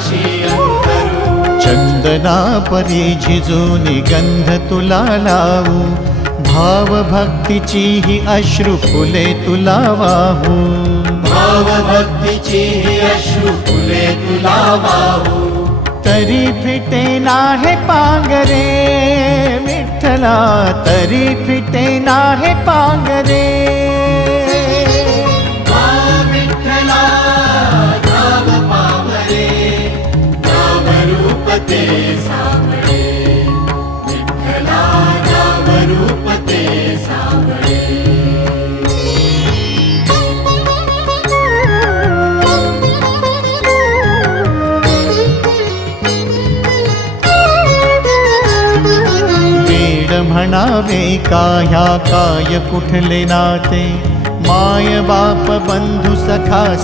पाशी अंतरू। चंदना परी झिजूनी गंध तुला लावू, भाव भक्तीची ही अश्रु फुले तुला वाहू। भाव भक्तीची ही अश्रु फुले तुला वाहू। तरी फिटे नाहे पांगरे विठ्ठला, तरी फिटे नाहे पांगरे। विठ्ठला नाम पावरे, नाम रूप ते सावळे। विठ्ठला नाम रूप ते सावळे। म्हणावे का ह्या काय कुठले नाते, माय बाप बंधू सखा